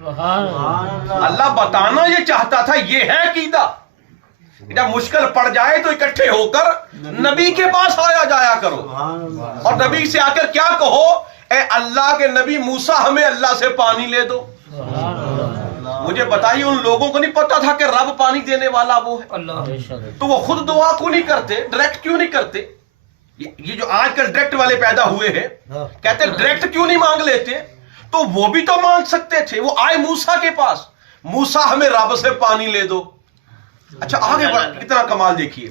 اللہ بتانا یہ چاہتا تھا یہ ہے عقیدہ. جب مشکل پڑ جائے تو اکٹھے ہو کر نبی کے پاس آیا جایا کرو اور نبی سے آ کر کیا کہو, اے اللہ کے نبی موسیٰ ہمیں اللہ سے پانی لے دو. مجھے بتائیے ان لوگوں کو نہیں پتا تھا کہ رب پانی دینے والا وہ ہے, تو وہ خود دعا کیوں نہیں کرتے, ڈائریکٹ کیوں نہیں کرتے؟ یہ جو آج کل ڈائریکٹ والے پیدا ہوئے ہیں کہتے ڈائریکٹ کیوں نہیں مانگ لیتے؟ تو وہ بھی تو مانگ سکتے تھے. وہ آئے موسیٰ کے پاس, موسیٰ ہمیں رب سے پانی لے دو. اچھا آگے بڑھ کتنا کمال دیکھیے.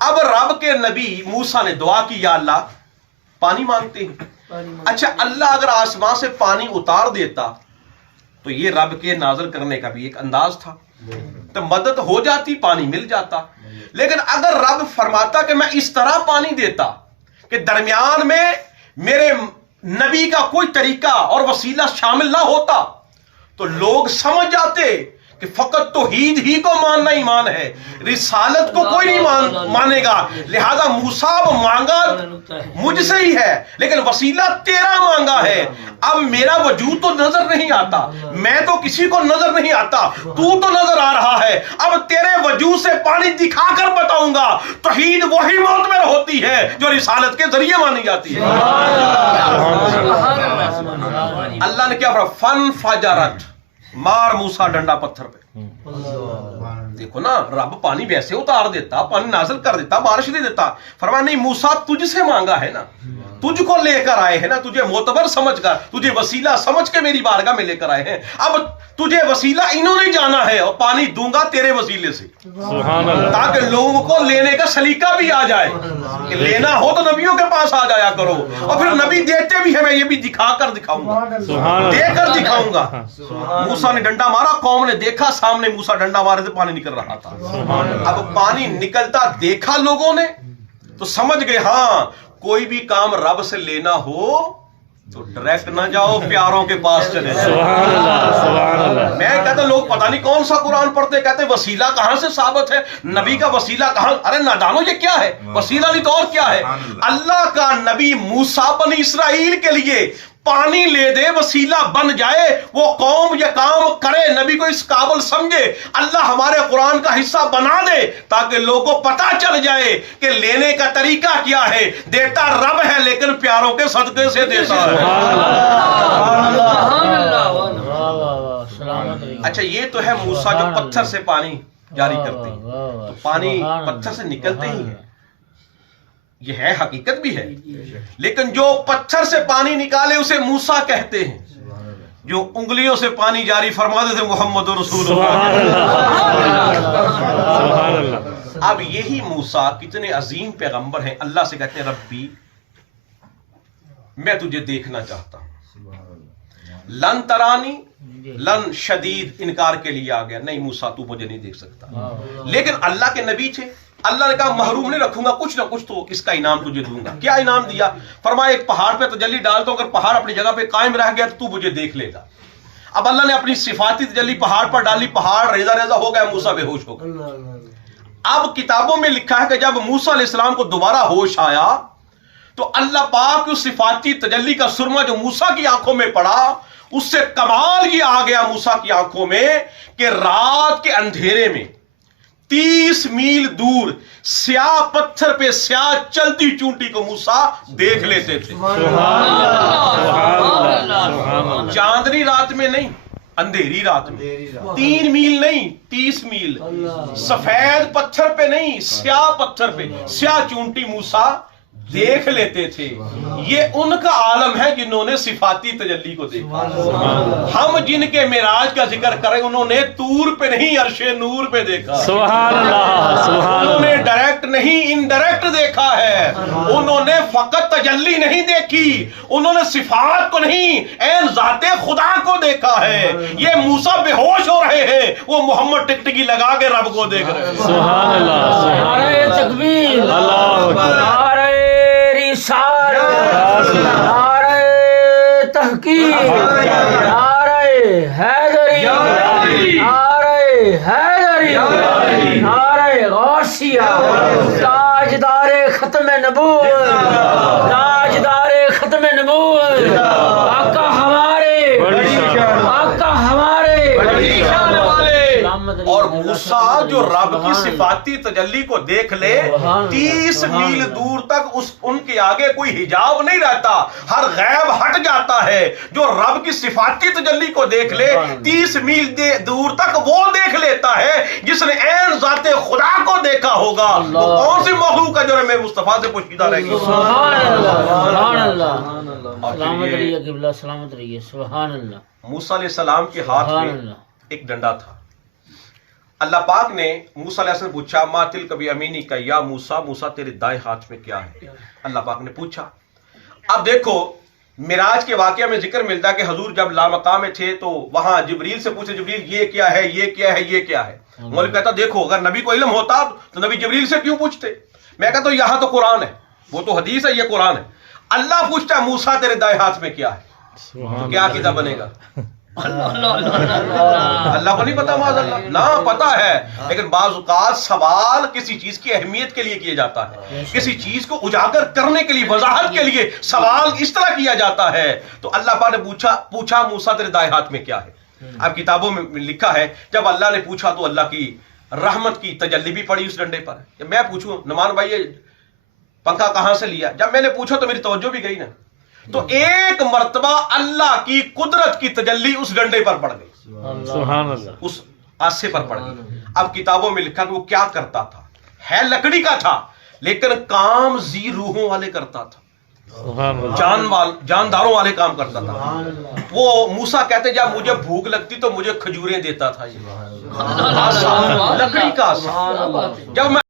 اب رب کے نبی موسیٰ نے دعا کی یا اللہ پانی مانگتے ہیں. اچھا اللہ اگر آسمان سے پانی اتار دیتا تو یہ رب کے نازل کرنے کا بھی ایک انداز تھا, تو مدد ہو جاتی, پانی مل جاتا. لیکن اگر رب فرماتا کہ میں اس طرح پانی دیتا کہ درمیان میں میرے نبی کا کوئی طریقہ اور وسیلہ شامل نہ ہوتا تو لوگ سمجھ جاتے کہ فقط توحید ہی کو ماننا ایمان ہے, رسالت کو کوئی نہیں مانے گا. لہذا موسیٰ مانگا مجھ سے ہی ہے لیکن وسیلہ تیرا مانگا ہے. اب میرا وجود تو نظر نہیں آتا, میں تو کسی کو نظر نہیں آتا, تو نظر آ رہا ہے. اب تیرے وجود سے پانی دکھا کر بتاؤں گا. توحید وہی معتبر ہوتی ہے جو رسالت کے ذریعے مانی جاتی ہے. اللہ نے کیا فرمایا, فن فجرت, مار موسیٰ ڈنڈا پتھر پہ. دیکھو نا رب پانی ویسے اتار دیتا, پانی نازل کر دیتا, بارش دے دیتا. فرمایا نہیں موسیٰ تجھ سے مانگا ہے نا, تجھ کو لے کر آئے ہیں نا, تجھے معتبر سمجھ کر, تجھے وسیلہ سمجھ کے میری بارگاہ میں لے کر آئے ہیں. اب تجھے وسیلہ انہوں نے جانا ہے اور پانی دوں گا تیرے وسیلے سے, تاکہ لوگوں کو لینے کا سلیقہ بھی آ جائے کہ لینا ہو تو نبیوں کے پاس آ جایا کرو. اور پھر نبی دیتے بھی ہیں, میں یہ بھی دکھا کر دکھاؤں گا, دے کر دکھاؤں گا. موسیٰ نے ڈنڈا مارا, قوم نے دیکھا سامنے موسیٰ ڈنڈا مارے تھے, پانی نکل رہا تھا. اب پانی نکلتا دیکھا لوگوں نے تو سمجھ گئے ہاں کوئی بھی کام رب سے لینا ہو تو ڈائریکٹ نہ جاؤ, پیاروں کے پاس چلے جاؤ. میں کہتا لوگ پتہ نہیں کون سا قرآن پڑھتے, کہتے وسیلہ کہاں سے ثابت ہے, نبی کا وسیلہ کہاں. ارے نادانو یہ کیا ہے, وسیلہ نہیں تو اور کیا ہے. اللہ کا نبی موسیٰ بنی اسرائیل کے لیے پانی لے دے, وسیلہ بن جائے, وہ قوم یہ کام کرے, نبی کو اس قابل سمجھے. اللہ ہمارے قرآن کا حصہ بنا دے تاکہ لوگوں کو پتہ چل جائے کہ لینے کا طریقہ کیا ہے. دیتا رب ہے لیکن پیاروں کے صدقے سے دیتا ہے. اچھا یہ تو ہے موسیٰ جو پتھر سے پانی جاری کرتے ہیں, تو پانی پتھر سے نکلتے ہی ہیں, یہ ہے حقیقت بھی ہے. لیکن جو پتھر سے پانی نکالے اسے موسیٰ کہتے ہیں, جو انگلیوں سے پانی جاری فرما دیتے محمد رسول اللہ. اب یہی موسیٰ کتنے عظیم پیغمبر ہیں, اللہ سے کہتے ہیں ربی میں تجھے دیکھنا چاہتا ہوں. لن ترانی, لن شدید انکار کے لیے آ گیا, نہیں موسیٰ تو مجھے نہیں دیکھ سکتا. لیکن اللہ کے نبی تھے, اللہ نے کہا محروم نہیں رکھوں گا, کچھ نہ کچھ تو اس کا انعام تجھے دوں گا. کیا انعام دیا؟ فرمایا ایک پہاڑ پہ تجلی ڈالتا ہوں, اگر پہاڑ اپنی جگہ پہ قائم رہ گیا تو مجھے دیکھ لے گا. اب اللہ نے اپنی صفاتی تجلی پہاڑ پر ڈالی, پہاڑ ریزہ ریزہ ہو گیا, موسیٰ بے ہوش ہو گیا. اب کتابوں میں لکھا ہے کہ جب موسیٰ علیہ السلام کو دوبارہ ہوش آیا تو اللہ پاک اس صفاتی تجلی کا سرما جو موسیٰ کی آنکھوں میں پڑا, اس سے کمال یہ آ گیا موسیٰ کی آنکھوں میں کہ رات کے اندھیرے میں 30 میل دور سیاہ پتھر پہ سیاہ چلتی چونٹی کو موسیٰ دیکھ لیتے تھے. چاندنی رات میں نہیں, اندھیری رات میں. 3 میل نہیں 30 میل, سفید پتھر پہ نہیں سیاہ پتھر پہ سیاہ چونٹی موسیٰ دیکھ لیتے تھے. یہ ان کا عالم ہے جنہوں نے صفاتی تجلی کو دیکھا. ہم جن کے معراج کا ذکر کریں انہوں نے طور پہ نہیں عرش نور پہ دیکھا. سبحان اللہ, سبحان. انہوں نے ڈائریکٹ نہیں انڈائریکٹ دیکھا ہے. انہوں نے فقط تجلی نہیں دیکھی, انہوں نے صفات کو نہیں عین ذات خدا کو دیکھا ہے. یہ موسیٰ بے ہوش ہو رہے ہیں, وہ محمد ٹکٹکی لگا کے رب کو دیکھ رہے ہیں. سبحان اللہ, نعرہ تکبیر, اللہ نعرہ تحقیق, نعرہ حیدری, نعرہ حیدری, نعرہ غوثیہ, تاجدار ختم نبوت, تاجدار ختم نبوت, آقا ہمارے, آقا ہمارے موسیٰ جو رب کی صفاتی تجلی کو دیکھ لے 30 میل دور تک ان کے آگے کوئی حجاب نہیں رہتا، ہر غیب ہٹ جاتا ہے۔ جو رب کی صفاتی تجلی کو دیکھ لے 30 میل دور تک وہ دیکھ لیتا ہے جس نے عین ذات خدا کو دیکھا ہوگا۔ وہ کون سی مخلوق ہے جو میں مصطفیٰ سے پوشیدہ رہ گی؟ سبحان اللہ، سبحان اللہ، سلامت رہیے قبلہ، سلامت رہیے، سبحان اللہ۔ موسیٰ علیہ السلام کے ہاتھ میں ایک ڈنڈا تھا۔ اللہ پاک نے موسیٰ علیہ السلام پوچھا ما تلک بیمینک کا یا موسیٰ، موسیٰ تیرے دائیں ہاتھ میں کیا ہے؟ اللہ پاک نے پوچھا۔ اب دیکھو معراج کے واقعہ میں ذکر ملتا ہے کہ حضور جب لامقام میں تھے تو وہاں جبریل سے پوچھے جبریل یہ کیا ہے، یہ کیا ہے، یہ کیا ہے؟ مولوی کہتا دیکھو اگر نبی کو علم ہوتا تو نبی جبریل سے کیوں پوچھتے؟ میں کہتا ہوں یہاں تو قرآن ہے، وہ تو حدیث ہے، یہ قرآن ہے۔ اللہ پوچھتا ہے موسیٰ تیرے دائیں ہاتھ میں کیا ہے؟ تو کیا عقیدہ بنے گا؟ اللہ کو نہیں پتا، معاذ اللہ، نہ پتا ہے، لیکن بعض اوقات سوال کسی چیز کی اہمیت کے لیے کیا جاتا ہے، کسی چیز کو اجاگر کرنے کے لیے، وضاحت کے لیے سوال اس طرح کیا جاتا ہے۔ تو اللہ پاک نے پوچھا موسیٰ تیرے دائیں ہاتھ میں کیا ہے؟ اب کتابوں میں لکھا ہے جب اللہ نے پوچھا تو اللہ کی رحمت کی تجلی بھی پڑی اس ڈنڈے پر۔ جب میں پوچھوں نمان بھائی یہ پنکھا کہاں سے لیا، جب میں نے پوچھا تو میری توجہ بھی گئی نا، تو ایک مرتبہ اللہ کی قدرت کی تجلی اس ڈنڈے پر پڑ گئی، سبحان اللہ، اس آسے پر پڑ گئی۔ اب کتابوں میں لکھا کہ وہ کیا کرتا تھا، ہے لکڑی کا تھا لیکن کام ذی روحوں والے کرتا تھا، سبحان اللہ، جانداروں والے کام کرتا تھا۔ وہ موسیٰ کہتے جب مجھے بھوک لگتی تو مجھے کھجوریں دیتا تھا، یہ لکڑی کا آسا، جب میں